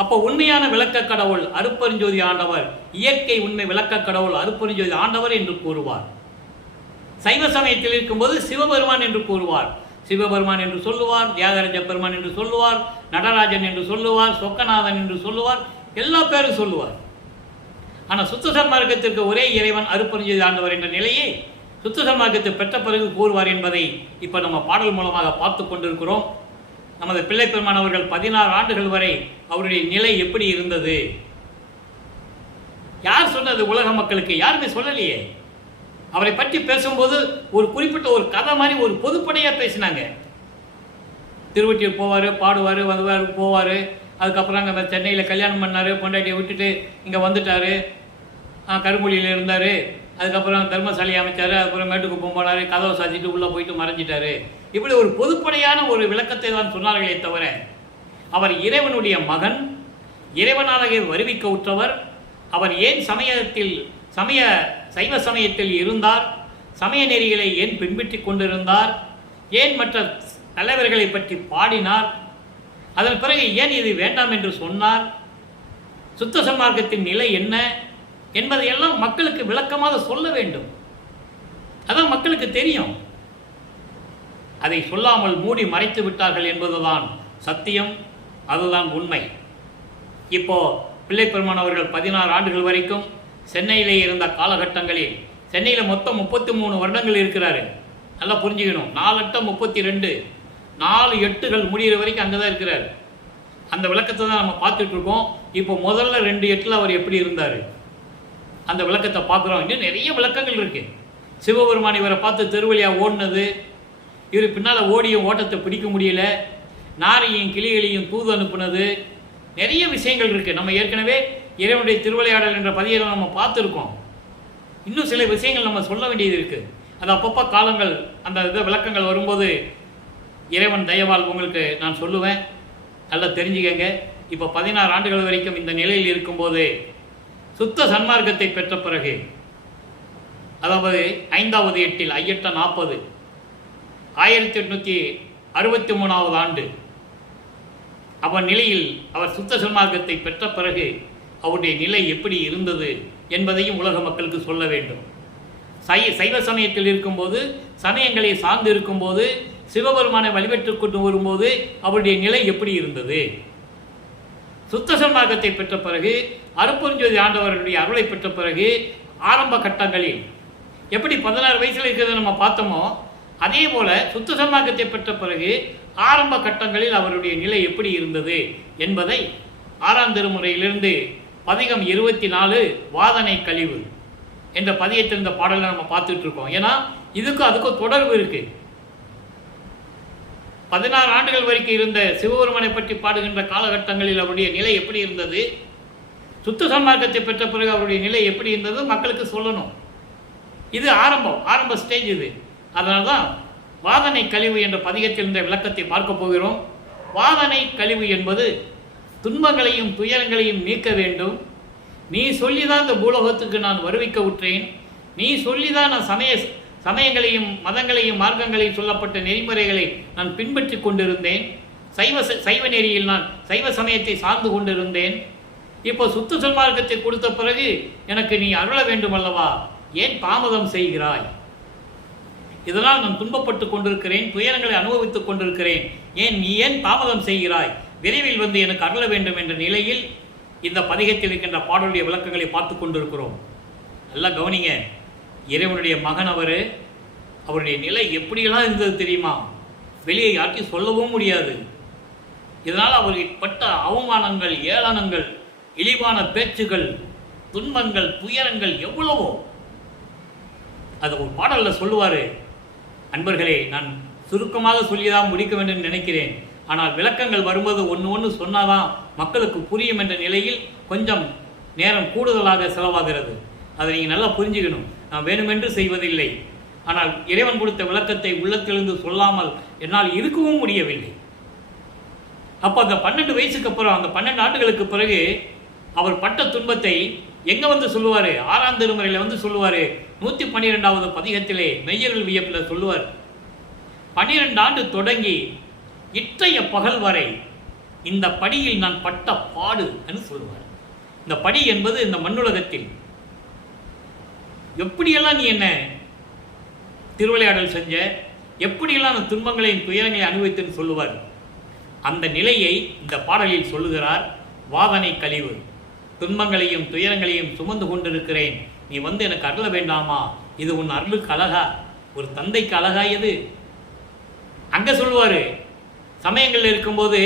அப்போ உண்மையான விளக்க கடவுள் அருட்பெருஞ்சோதி ஆண்டவர், இயற்கை உண்மை விளக்க கடவுள் அருட்பெருஞ்சோதி ஆண்டவர் என்று கூறுவார். சைவ சமயத்தில் இருக்கும்போது சிவபெருமான் என்று கூறுவார். சிவபெருமான் என்று சொல்லுவார், தியாகராஜ பெருமான் என்று சொல்லுவார், நடராஜன் என்று சொல்லுவார், சொக்கநாதன் என்று சொல்லுவார், எல்லா பேரும் சொல்லுவார். ஆனால் சுத்த சன்மார்க்கத்திற்கு ஒரே இறைவன் அருட்பெருஞ்சோதி ஆண்டவர் என்ற நிலையை சுத்த சன்மார்க்கத்தை பெற்ற பிறகு கூறுவார் என்பதை இப்போ நம்ம பாடல் மூலமாக பார்த்து கொண்டிருக்கிறோம். நமது பிள்ளை பெருமான் அவர்கள் 16 ஆண்டுகள் வரை அவருடைய நிலை எப்படி இருந்தது? யார் சொன்னது? உலக மக்களுக்கு யாருமே சொல்லலையே. அவரை பற்றி பேசும்போது ஒரு குறிப்பிட்ட ஒரு கதை மாதிரி ஒரு பொதுப்படையாக பேசினாங்க. திருவொற்றியூர் போவார், பாடுவார், வருவார், போவார். அதுக்கப்புறம் அங்கே சென்னையில் கல்யாணம் பண்ணார், பொண்டாட்டியை விட்டுட்டு இங்கே வந்துட்டார், கருமொழியில் இருந்தார். அதுக்கப்புறம் தர்மசாலையை அமைச்சார், அதுக்கப்புறம் மேட்டுக்குப்பம் போனார், கதவை சாத்திட்டு உள்ளே போயிட்டு மறைஞ்சிட்டார். இப்படி ஒரு பொதுப்படையான ஒரு விளக்கத்தை தான் சொன்னார்களே தவிர அவர் இறைவனுடைய மகன், இறைவனாக வருவிக்க உற்றவர், அவர் ஏன் சைவ சமயத்தில் இருந்தார், சமய நெறிகளை ஏன் பின்பற்றி கொண்டிருந்தார், ஏன் மற்ற தலைவர்களை பற்றி பாடினார், அதன் பிறகு ஏன் இது வேண்டாம் என்று சொன்னார், சுத்த சன்மார்க்கத்தின் நிலை என்ன என்பதையெல்லாம் மக்களுக்கு விளக்கமாக சொல்ல வேண்டும். அதான் மக்களுக்கு தெரியும். அதை சொல்லாமல் மூடி மறைத்து விட்டார்கள் என்பதுதான் சத்தியம், அதுதான் உண்மை. இப்போ பிள்ளை பெருமான் அவர்கள் 16 ஆண்டுகள் வரைக்கும் சென்னையிலே இருந்த காலகட்டங்களில், சென்னையில் மொத்தம் 33 வருடங்கள் இருக்கிறாரு. நல்லா புரிஞ்சுக்கணும். 4×8 = 32, 4 8கள் முடிகிற வரைக்கும் அங்கே தான் இருக்கிறார். அந்த விளக்கத்தை தான் நம்ம பார்த்துட்டு இருக்கோம். இப்போ முதல்ல 2 8 அவர் எப்படி இருந்தார் அந்த விளக்கத்தை பார்க்குறோம். இன்னும் நிறைய விளக்கங்கள் இருக்குது. சிவபெருமான் இவரை பார்த்து தெருவழியாக ஓடினது, இவர் பின்னால் ஓடியும் ஓட்டத்தை பிடிக்க முடியல, நாரையும் கிளிகளையும் தூது அனுப்புனது, நிறைய விஷயங்கள் இருக்குது. நம்ம ஏற்கனவே இறைவனுடைய திருவிளையாடல் என்ற பதிவில் நம்ம பார்த்துருக்கோம். இன்னும் சில விஷயங்கள் நம்ம சொல்ல வேண்டியது இருக்குது. அது அப்பப்போ காலங்கள் அந்த விளக்கங்கள் வரும்போது இறைவன் தயவால் உங்களுக்கு நான் சொல்லுவேன். நல்லா தெரிஞ்சுக்கங்க. இப்போ 16 ஆண்டுகள் வரைக்கும் இந்த நிலையில் இருக்கும்போது சுத்த சன்மார்க்கத்தை பெற்ற பிறகு, அதாவது 5வது எட்டில் ஐயட்ட 40 1863 ஆண்டு அவர் நிலையில் அவர் சுத்த சன்மார்க்கத்தை பெற்ற பிறகு அவருடைய நிலை எப்படி இருந்தது என்பதையும் உலக மக்களுக்கு சொல்ல வேண்டும். சைவ சமயத்தில் இருக்கும்போது, சமயங்களை சார்ந்து இருக்கும்போது, சிவபெருமானை வழிபட்டு கொண்டு வரும்போது அவருடைய நிலை எப்படி இருந்தது, சுத்த சன்மார்க்கத்தை பெற்ற பிறகு, அருட்பெருஞ்சோதி ஆண்டவர்களுடைய அருளை பெற்ற பிறகு ஆரம்ப கட்டங்களில் எப்படி 16 வயசில் இருக்கிறத நம்ம பார்த்தோமோ, அதே போல சுத்த சன்மார்க்கத்தை பெற்ற பிறகு ஆரம்ப கட்டங்களில் அவருடைய நிலை எப்படி இருந்தது என்பதை 6ஆம் திருமுறையிலிருந்து பதிகம் 24 வாதனை கழிவு என்ற பதியத்தில் இந்த பாடலை நம்ம பார்த்துட்டு இருக்கோம். ஏன்னா இதுக்கும் அதுக்கும் தொடர்பு இருக்கு. 16 ஆண்டுகள் வரைக்கும் இருந்த சிவபெருமானை பற்றி பாடுகின்ற காலகட்டங்களில் அவருடைய நிலை எப்படி இருந்தது, சுத்த சன்மார்க்கத்தை பெற்ற பிறகு அவருடைய நிலை எப்படி இருந்தது மக்களுக்கு சொல்லணும். இது ஆரம்ப ஸ்டேஜ் இது. அதனால தான் வாதனை கழிவு என்ற பதிகத்தில் இந்த விளக்கத்தை பார்க்க போகிறோம். வாதனை கழிவு என்பது துன்பங்களையும் துயரங்களையும் நீக்க வேண்டும். நீ சொல்லிதான் இந்த பூலோகத்துக்கு நான் வருவிக்க உற்றேன். நீ சொல்லிதான் நான் சமயங்களையும் மதங்களையும் மார்க்கங்களையும் சொல்லப்பட்ட நெறிமுறைகளை நான் பின்பற்றி கொண்டிருந்தேன். சைவ நெறியில் நான் சைவ சமயத்தை சார்ந்து கொண்டிருந்தேன். இப்போ சுத்த சன்மார்க்கத்தை கொடுத்த பிறகு எனக்கு நீ அருள வேண்டும் அல்லவா? ஏன் தாமதம் செய்கிறாய்? இதனால் நான் துன்பப்பட்டு கொண்டிருக்கிறேன், துயரங்களை அனுபவித்துக் கொண்டிருக்கிறேன். நீ ஏன் தாமதம் செய்கிறாய்? விரைவில் வந்து எனக்கு அருள வேண்டும் என்ற நிலையில் இந்த பதிகத்தில் இருக்கின்ற பாடலுடைய விளக்கங்களை பார்த்து கொண்டிருக்கிறோம். நல்லா கவனிங்க. இறைவனுடைய மகன் அவருடைய நிலை எப்படியெல்லாம் இருந்தது தெரியுமா? வெளியே யாருக்கும் சொல்லவும் முடியாது. இதனால் அவர்கள் பட்ட அவமானங்கள், ஏளனங்கள், இழிவான பேச்சுகள், துன்பங்கள், துயரங்கள் எவ்வளவோ. அதை ஒரு பாடலில் சொல்லுவார். அன்பர்களே, நான் சுருக்கமாக சொல்லிதான் முடிக்க வேண்டும் நினைக்கிறேன். ஆனால் விளக்கங்கள் வரும்போது ஒன்று சொன்னாதான் மக்களுக்கு புரியும் என்ற நிலையில் கொஞ்சம் நேரம் கூடுதலாக செலவாகிறது. அதை நீங்கள் நல்லா புரிஞ்சுக்கணும். நான் வேணுமென்று செய்வதில்லை. ஆனால் இறைவன் கொடுத்த விளக்கத்தை உள்ளத்திலிருந்து சொல்லாமல் என்னால் இருக்கவும் முடியவில்லை. அப்போ அந்த 12 வயசுக்கு அப்புறம், அந்த 12 ஆண்டுகளுக்கு பிறகு அவர் பட்ட துன்பத்தை எங்கே வந்து சொல்லுவார்? 6ஆம் திருமுறையில் வந்து சொல்லுவார். 112வது பதிகத்திலே மெய்யருள் வியப்பில் சொல்லுவார். 12 ஆண்டு தொடங்கி இற்றைய பகல் வரை இந்த படியில் நான் பட்ட பாடு என்று சொல்லுவார். இந்த படி என்பது இந்த மண்ணுலகத்தில் எப்படியெல்லாம் நீ என்ன திருவிளையாடல் செஞ்ச, எப்படியெல்லாம் அந்த துன்பங்களையும் துயரங்களையும் அனுபவித்துன்னு சொல்லுவார். அந்த நிலையை இந்த பாடலில் சொல்லுகிறார். வாதனை கழிவு, துன்பங்களையும் துயரங்களையும் சுமந்து கொண்டிருக்கிறேன், நீ வந்து எனக்கு அருள வேண்டாமா? இது உன் அருளுக்கு அழகா? ஒரு தந்தைக்கு அழகா? எது அங்கே சொல்லுவார். சமயங்களில் இருக்கும்போது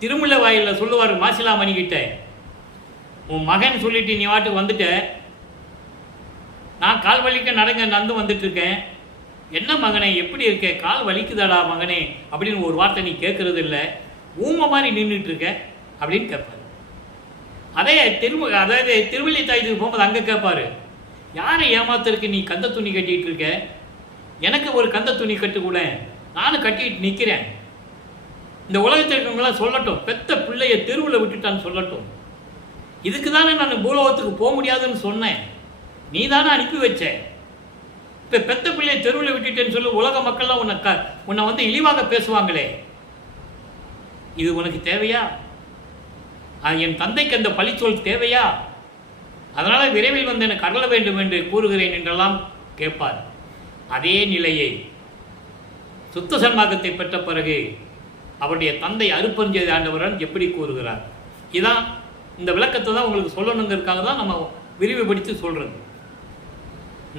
திருமுல்லை வாயிலில் சொல்லுவார் மாசிலாமணி கிட்ட, உன் மகன் சொல்லிட்டு நீ வாட்டுக்கு வந்துட்ட, நான் கால் வலிக்க நடந்து வந்துட்டு இருக்கேன், என்ன மகனே எப்படி இருக்க, கால் வலிக்குதாடா மகனே அப்படின்னு ஒரு வார்த்தை நீ கேட்கறது இல்லை, ஊமை மாதிரி நின்றுட்டு இருக்க அப்படின்னு கேட்பார். அதாவது திருவள்ளி தாயத்துக்கு போகும்போது அங்கே கேட்பாரு, யாரை ஏமாத்துறதுக்கு நீ கந்த துணி கட்டிகிட்டு இருக்க, எனக்கு ஒரு கந்த துணி கட்டுக்கூட, நானும் கட்டிட்டு நிற்கிறேன், இந்த உலகத்தில் இருக்கவங்களாம் சொல்லட்டும், பெத்த பிள்ளைய தெருவில் விட்டுட்டான்னு சொல்லட்டும், இதுக்கு தானே நான் பூலோகத்துக்கு போக முடியாதுன்னு சொன்னேன், நீ தானே அனுப்பி வச்ச, இப்போ பெத்த பிள்ளையை தெருவில் விட்டுட்டேன்னு சொல்லி உலக மக்கள்லாம் உன்னை வந்து இழிவாக பேசுவாங்களே, இது உனக்கு தேவையா, என் தந்தைக்கு அந்த பழிச்சொல் தேவையா, அதனால் விரைவில் வந்து எனக்கு அருள வேண்டும் என்று கூறுகிறேன் என்றெல்லாம் கேட்பார். அதே நிலையை சுத்த சன்மார்க்கத்தை பெற்ற பிறகு அவருடைய தந்தை அருப்பஞ்செய்தி ஆண்டவரன் எப்படி கூறுகிறார். இதான் இந்த விளக்கத்தை தான் உங்களுக்கு சொல்லணுங்கிறதுக்காக தான் நம்ம விரிவுபடுத்தி சொல்கிறது.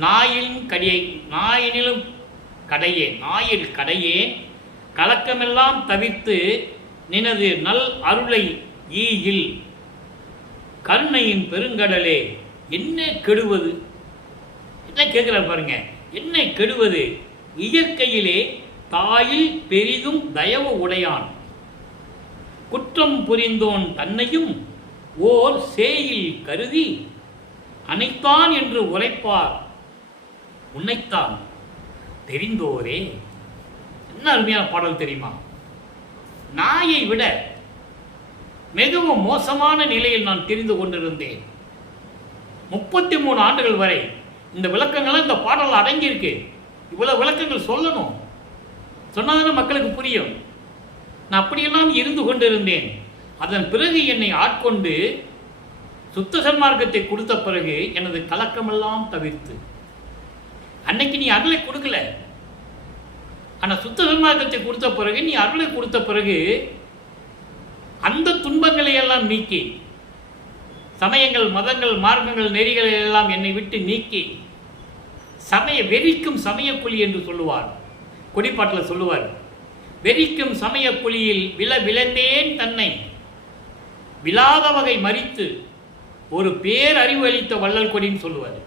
நாயினிலும் கடையே, நாயில் கடையே கலக்கமெல்லாம் தவிர்த்து நினது நல் அருளை ஈயில் கருணையின் பெருங்கடலே என்ன கெடுவது, என்ன கேட்கிறார் பாருங்க, என்ன கெடுவது, இயற்கையிலே தாயில் பெரிதும் தயவு உடையான், குற்றம் புரிந்தோன் தன்னையும் ஓர் சேயில் கருதி அனைத்தான் என்று உரைப்பார் உன்னைத்தான் தெரிந்தோரே. என்ன அருமையான பாடல் தெரியுமா, நாயை விட மிகவும் மோசமான நிலையில் நான் தெரிந்து கொண்டிருந்தேன். 33 ஆண்டுகள் வரை இந்த விளக்கங்கள் இந்த பாடல் அடங்கியிருக்கு. இவ்வளவு விளக்கங்கள் சொல்லணும், சொன்னாதானே மக்களுக்கு புரியும். நான் அப்படியெல்லாம் இருந்து கொண்டிருந்தேன். அதன் பிறகு என்னை ஆட்கொண்டு சுத்த சன்மார்க்கத்தை கொடுத்த பிறகு எனது கலக்கமெல்லாம் தவிர்த்து, அன்னைக்கு நீ அருளை கொடுக்கல, ஆனால் சுத்த சன்மார்க்கத்தை கொடுத்த பிறகு நீ அருளை கொடுத்த பிறகு அந்த துன்பங்களை எல்லாம் நீக்கி, சமயங்கள் மதங்கள் மார்க்கங்கள் நெறிகளை எல்லாம் என்னை விட்டு நீக்கி, வெறிக்கும் சமயக்குழி என்று சொல்லுவார், கொடிப்பாட்டில் சொல்லுவார், வெறிக்கும் சமயக்குழியில் விளைந்தேன் தன்னை விழாத வகை மறித்து ஒரு பேரறிவு அளித்த வள்ளல் கொடின்னு சொல்லுவார்.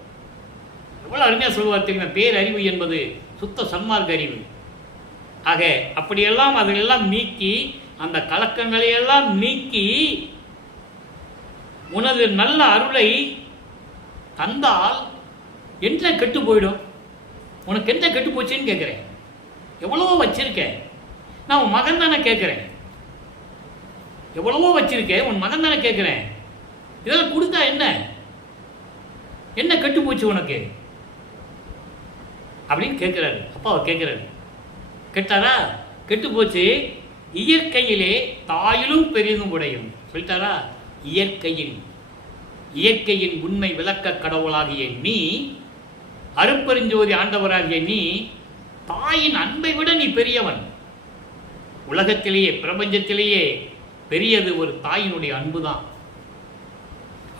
எவ்வளோ அருமையாக சொல்லுவார் தெரியுமா, பேரறிவு என்பது சுத்த சன்மார்க்க அறிவு. ஆக அப்படியெல்லாம் அதையெல்லாம் நீக்கி, அந்த கலக்கங்களையெல்லாம் நீக்கி உனது நல்ல அருளை தந்தால் என்ன கெட்டு போயிடும், உனக்கு என்ன கெட்டு போச்சுன்னு கேட்குறேன். எவ்வளவோ வச்சிருக்கேன், நான் உன் மகன் தானே கேட்குறேன், எவ்வளவோ வச்சிருக்கேன், உன் மகன் தானே கேட்குறேன், இதெல்லாம் கொடுத்தா என்ன என்ன கெட்டு போச்சு உனக்கு அப்படின்னு கேட்குறாரு. அப்பா அவர் கேட்குறாரு, கேட்டாரா, கெட்டு போச்சு, இயற்கையிலே தாயிலும் பெரிதும் உடையும் சொல்லிட்டாரா. இயற்கையின் உண்மை விளக்க கடவுளாகிய நீ, அருட்பெருஞ்சோதி ஆண்டவராகிய நீ, தாயின் அன்பை விட நீ பெரியவன். உலகத்திலேயே பிரபஞ்சத்திலேயே பெரியது ஒரு தாயினுடைய அன்பு தான்.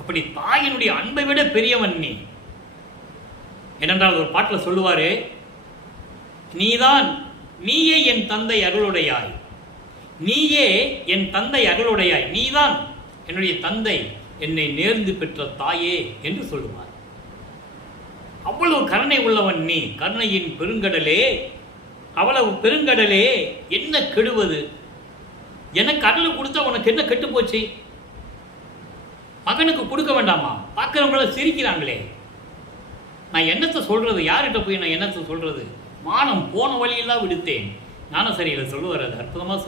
அப்படி தாயினுடைய அன்பை விட பெரியவன் நீ. ஏனென்றால் ஒரு பாட்டில் சொல்லுவாரு, நீயே என் தந்தை அருளுடையாய், நீயே என் தந்தை அருளுடையாய், நீதான் என்னுடைய தந்தை, என்னை நேர்ந்து பெற்ற தாயே என்று சொல்லுவார். அவ்வளவு கருணை உள்ளவன் நீ, கருணையின் பெருங்கடலே, அவ்வளவு பெருங்கடலே என்ன கெடுவது, எனக்கு அருள் கொடுத்தா உனக்கு என்ன கெட்டு போச்சு, மகனுக்கு கொடுக்க வேண்டாமா, பார்க்குறவங்கள சிரிக்கிறாங்களே, நான் என்னத்தை சொல்றது, யார்கிட்ட போய் நான் என்னத்தை சொல்றது, மானம் போன வழியெல்லாம் விடுத்தேன். ஞானசரியில் சொல்லுவார், அது அற்புதமாக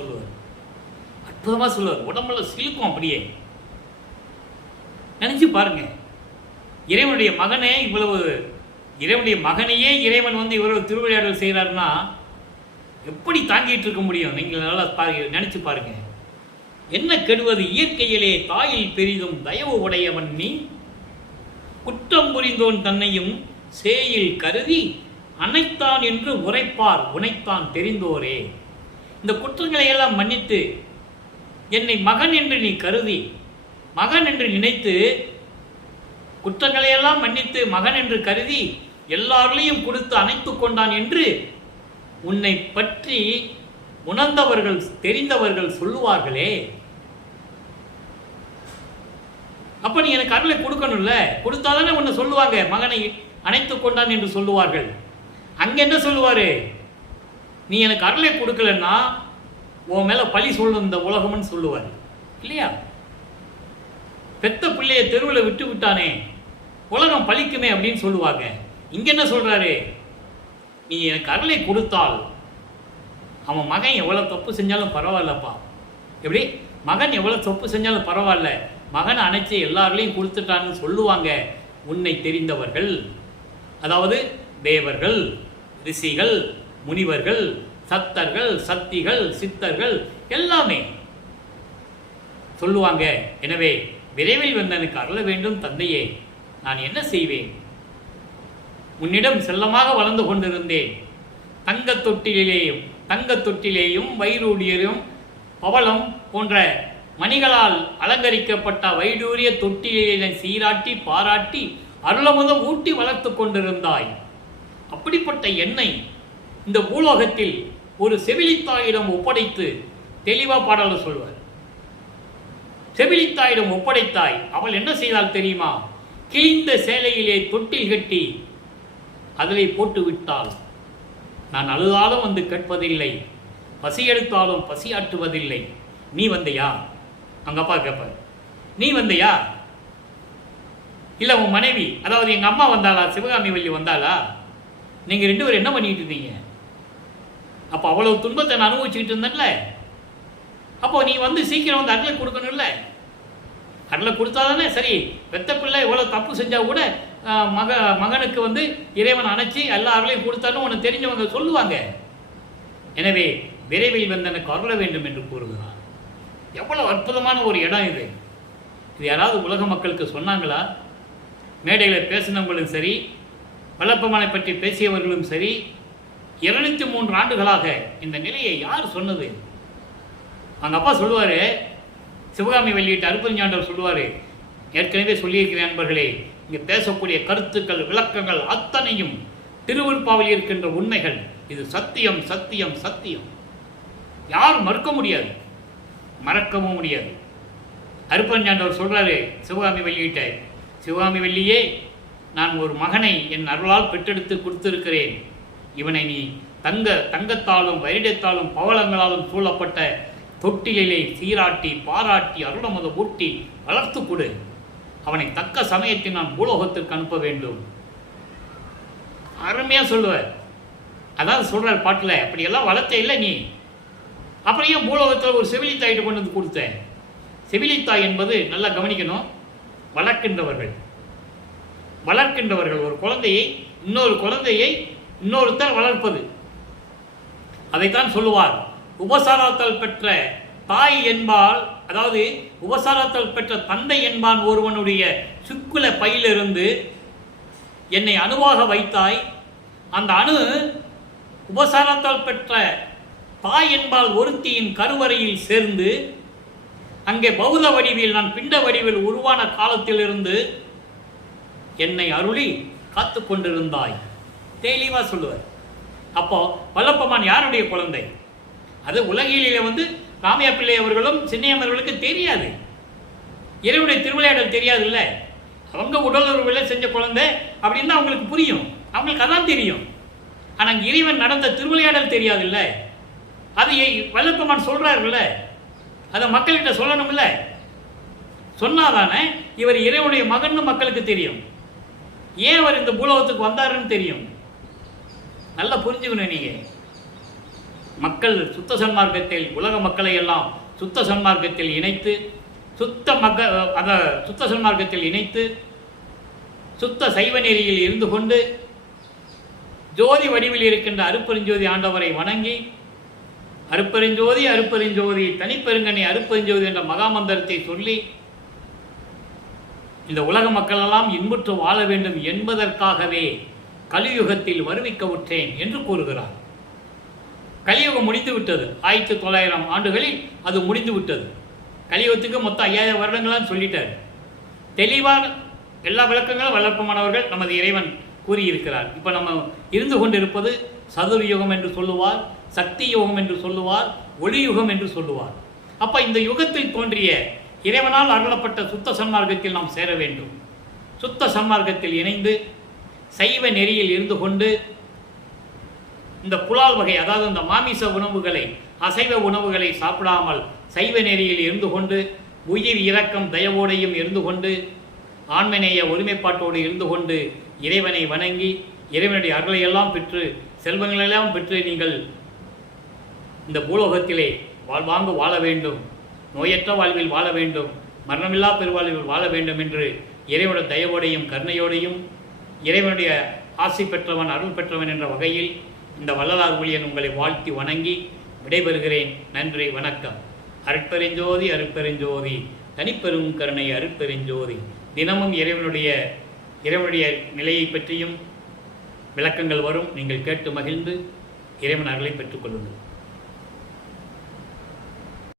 சொல்லுவார், உடம்புல சிலுக்கும். அப்படியே நினைச்சு பாருங்க, இறைவனுடைய மகனே இவ்வளவு, இறைவனுடைய மகனையே இறைவன் வந்து இவ்வளவு திருவிளையாடல் செய்கிறாருன்னா எப்படி தாங்கிட்டு இருக்க முடியும்? நீங்கள் நல்லா நினைச்சு பாருங்க. என்ன கெடுவது, இயற்கையிலே தாயில் பெரிதும் தயவு உடையவன் நீ, குற்றம் புரிந்தோன் தன்னையும் சேயில் கருதி அனைத்தான் என்று உரைப்பார் உனைத்தான் தெரிந்தோரே. இந்த குற்றங்களை எல்லாம் மன்னித்து என்னை மகன் என்று நீ கருதி, மகன் என்று நினைத்து, குற்றங்களையெல்லாம் மன்னித்து மகன் என்று கருதி எல்லாரையும் கொடுத்து அணைத்து கொண்டான் என்று உன்னை பற்றி உணர்ந்தவர்கள் தெரிந்தவர்கள் சொல்லுவார்களே. அப்ப நீ எனக்கு அருளை கொடுக்கணும்ல, கொடுத்தாதானே உன்னை சொல்லுவாங்க, மகனை அணைத்து கொண்டான் என்று சொல்லுவார்கள். அங்க என்ன சொல்லுவாரு, நீ எனக்கு அருளை கொடுக்கலன்னா உன் மேல பழி சொல்லும் இந்த உலகம்னு சொல்லுவார் இல்லையா? பெத்த பிள்ளைய தெருவில் விட்டு விட்டானே, உலகம் பழிக்குமே அப்படின்னு சொல்லுவாங்க. இங்க என்ன சொல்றாரு, நீ எனக்கு அருளை கொடுத்தால் அவன் மகன் எவ்வளவு தப்பு செஞ்சாலும் பரவாயில்லப்பா. எப்படி மகன் எவ்வளவு தப்பு செஞ்சாலும் பரவாயில்ல, மகனை அணைச்சி எல்லாருலையும் கொடுத்துட்டான்னு சொல்லுவாங்க உன்னை தெரிந்தவர்கள். அதாவது தேவர்கள், ரிஷிகள், முனிவர்கள், சத்தர்கள், சக்திகள், சித்தர்கள் எல்லாமே சொல்லுவாங்க. எனவே விரைவில் வந்து எனக்கு அருள வேண்டும் தந்தையே, நான் என்ன செய்வேன்? உன்னிடம் செல்லமாக வளர்ந்து கொண்டிருந்தேன். தங்கத் தொட்டிலேயும் வைரூடியரும் பவளம் போன்ற மணிகளால் அலங்கரிக்கப்பட்ட வைடூரிய தொட்டிலே சீராட்டி பாராட்டி அருளமுதம் ஊட்டி வளர்த்து கொண்டிருந்தாய். அப்படிப்பட்ட என்னை இந்த பூலோகத்தில் ஒரு செவிலித்தாயிடம் ஒப்படைத்து, தெளிவா பாடல சொல்வார், செவிலித்தாயிடம் ஒப்படைத்தாய். அவள் என்ன செய்தால் தெரியுமா? கிழிந்த சேலையிலே தொட்டில் கட்டி அதிலே போட்டு விட்டாள். நான் அழுதாலும் வந்து கேட்பதில்லை, பசி எடுத்தாலும் பசியாற்றுவதில்லை. நீ வந்தையா? அவங்க அப்பா கேட்பார், நீ வந்தையா? இல்லை உன் மனைவி, அதாவது எங்கள் அம்மா வந்தாளா, சிவகாமி வள்ளி வந்தாளா? நீங்கள் 2 பேரும் என்ன பண்ணிட்டு இருந்தீங்க? அப்போ அவ்வளவு துன்பத்தை நான் அனுபவிச்சுக்கிட்டு இருந்தேன்ல, அப்போ நீ வந்து சீக்கிரம் வந்து அருளை கொடுக்கணும்ல. அருளை கொடுத்தாதானே சரி. பெத்த பிள்ளை எவ்வளோ தப்பு செஞ்சால் கூட மகனுக்கு வந்து இறைவன் அணைச்சி எல்லா அருளையும் கொடுத்தாலும் உனக்கு தெரிஞ்சவங்க சொல்லுவாங்க. எனவே விரைவில் வந்து எனக்கு அருள வேண்டும் என்று கூறுகிறார். எவ்வளோ அற்புதமான ஒரு இடம் இது. இது யாராவது உலக மக்களுக்கு சொன்னாங்களா? மேடையில் பேசினவங்களும் சரி, வல்லப்பமானை பற்றி பேசியவர்களும் சரி, 203 ஆண்டுகளாக இந்த நிலையை யார் சொன்னது? அவங்க அப்பா சொல்லுவார், சிவகாமி வெளியிட்ட அருப்பஞ்சாண்டவர் சொல்லுவார், ஏற்கனவே சொல்லியிருக்கிறேன் நண்பர்களே, இங்கே பேசக்கூடிய கருத்துக்கள் விளக்கங்கள் அத்தனையும் திருவருட்பாவில் இருக்கின்ற உண்மைகள். இது சத்தியம் சத்தியம் சத்தியம், யாரும் மறுக்க முடியாது, மறக்கவும் முடியாது. அருப்பஞ்சாண்டவர் சொல்றாரு சிவகாமி வெளியிட்ட, சிவகாமி வெள்ளியே, நான் ஒரு மகனை என் அருளால் பெற்றெடுத்து கொடுத்திருக்கிறேன். இவனை நீ தங்கத்தாலும் வைரத்தாலும் பவளங்களாலும் சூழப்பட்ட தொட்டிலே சீராட்டி பாராட்டி அருளமத ஊட்டி வளர்த்து கொடு. அவனை தக்க சமயத்தில் நான் பூலோகத்திற்கு அனுப்ப வேண்டும். அருமையா சொல்லுவார். அதாவது சொல்றார் பாட்டில், அப்படியெல்லாம் வளர்த்த இல்லை நீ, அப்புறம் ஏன் பூலோகத்தில் ஒரு செவிலித்தாயிட்டு கொண்டு வந்து கொடுத்த? செவிலித்தாய் என்பது நல்லா கவனிக்கணும், வளர்க்கின்றவர்கள். ஒரு குழந்தையை இன்னொருத்தர் வளர்ப்பது, அதைத்தான் சொல்லுவார். உபசாரத்தால் பெற்ற தாய் என்பால், அதாவது உபசாரத்தால் பெற்ற தந்தை என்பான் ஒருவனுடைய சுக்குல பையிலிருந்து என்னை அணுவாக வைத்தாய். அந்த அணு உபசாரத்தால் பெற்ற தாய் என்பால் ஒருத்தியின் கருவறையில் சேர்ந்து அங்கே பௌத வடிவில் நான் பிண்ட வடிவில் உருவான காலத்திலிருந்து என்னை அருளி காத்து கொண்டிருந்தாய். தெளிவா சொல்லுவார். அப்போ வல்லப்பமான் யாருடைய குழந்தை? அது உலகிலே வந்து ராமையா பிள்ளை அவர்களும் சின்னையம்மர்களுக்கு தெரியாது, இறைவனுடைய திருவிளையாடல் தெரியாது இல்லை. அவங்க உடலுறவுல செஞ்ச குழந்தை அப்படின்னு அவங்களுக்கு புரியும், அவங்களுக்கு அதான் தெரியும். ஆனால் இறைவன் நடந்த திருவிளையாடல் தெரியாது இல்லை. அது வல்லப்பமான் சொல்றாருல்ல, அதை மக்கள்கிட்ட சொல்லணும்ல. சொன்னாதானே இவர் இறைவனுடைய மகன்னு மக்களுக்கு தெரியும், ஏன் அவர் இந்த பூலோகத்துக்கு வந்தாருன்னு தெரியும். நல்லா புரிஞ்சுக்கணும். நீங்க மக்கள் சுத்த சன்மார்க்கத்தில், உலக மக்களை எல்லாம் சுத்த சன்மார்க்கத்தில் இணைத்து, சுத்த சன்மார்க்கத்தில் இணைத்து சுத்த சைவ நெறியில் இருந்து கொண்டு ஜோதி வடிவில் இருக்கின்ற அருப்பெருஞ்சோதி ஆண்டவரை வணங்கி, அருப்பெருஞ்சோதி அருப்பெருஞ்சோதி தனிப்பெருங்கனி அருப்பெருஞ்சோதி என்ற மகாமந்திரத்தை சொல்லி இந்த உலக மக்களெல்லாம் இன்புற்று வாழ வேண்டும் என்பதற்காகவே கலியுகத்தில் வருவிக்க விட்டேன் என்று கூறுகிறார். கலியுகம் முடிந்து விட்டது. 1900 ஆண்டுகளில் அது முடிந்து விட்டது. கலியுகத்துக்கு மொத்தம் 5000 வருடங்களான்னு சொல்லிட்டார். தெளிவாக எல்லா விளக்கங்களும் வல்லப்பமானவர்கள் நமது இறைவன் கூறியிருக்கிறார். இப்போ நம்ம இருந்து கொண்டிருப்பது சதுர்யுகம் என்று சொல்லுவார், சக்தி யுகம் என்று சொல்லுவார், ஒளி யுகம் என்று சொல்லுவார். அப்போ இந்த யுகத்தில் தோன்றிய இறைவனால் அருளப்பட்ட சுத்த சன்மார்க்கத்தில் நாம் சேர வேண்டும். சுத்த சன்மார்க்கத்தில் இணைந்து சைவ நெறியில் இருந்து கொண்டு இந்த புலால் வகை, அதாவது இந்த மாமிச உணவுகளை, அசைவ உணவுகளை சாப்பிடாமல் சைவ நெறியில் இருந்து கொண்டு உயிர் இரக்கம் தயவோடையும் இருந்து கொண்டு ஆண்மநேய ஒருமைப்பாட்டோடு இருந்து கொண்டு இறைவனை வணங்கி இறைவனுடைய அருளையெல்லாம் பெற்று செல்வங்களெல்லாம் பெற்று நீங்கள் இந்த பூலோகத்திலே வாழ்வாங்கு வாழ வேண்டும், நோயற்ற வாழ்வில் வாழ வேண்டும், மரணமில்லா பெருவாழ்வில் வாழ வேண்டும் என்று இறைவனுடைய தயவோடையும் கருணையோடையும் இறைவனுடைய ஆசை பெற்றவன் அருள் பெற்றவன் என்ற வகையில் இந்த வள்ளலார் ஊழியன் உங்களை வாழ்த்தி வணங்கி விடைபெறுகிறேன். நன்றி, வணக்கம். அருட்பெருஞ்சோதி அருட்பெருஞ்சோதி தனிப்பெரும் கருணை அருட்பெருஞ்சோதி. தினமும் இறைவனுடைய நிலையை பற்றியும் விளக்கங்கள் வரும். நீங்கள் கேட்டு மகிழ்ந்து இறைவன் அருளை பெற்றுக்கொள்ளுங்கள்.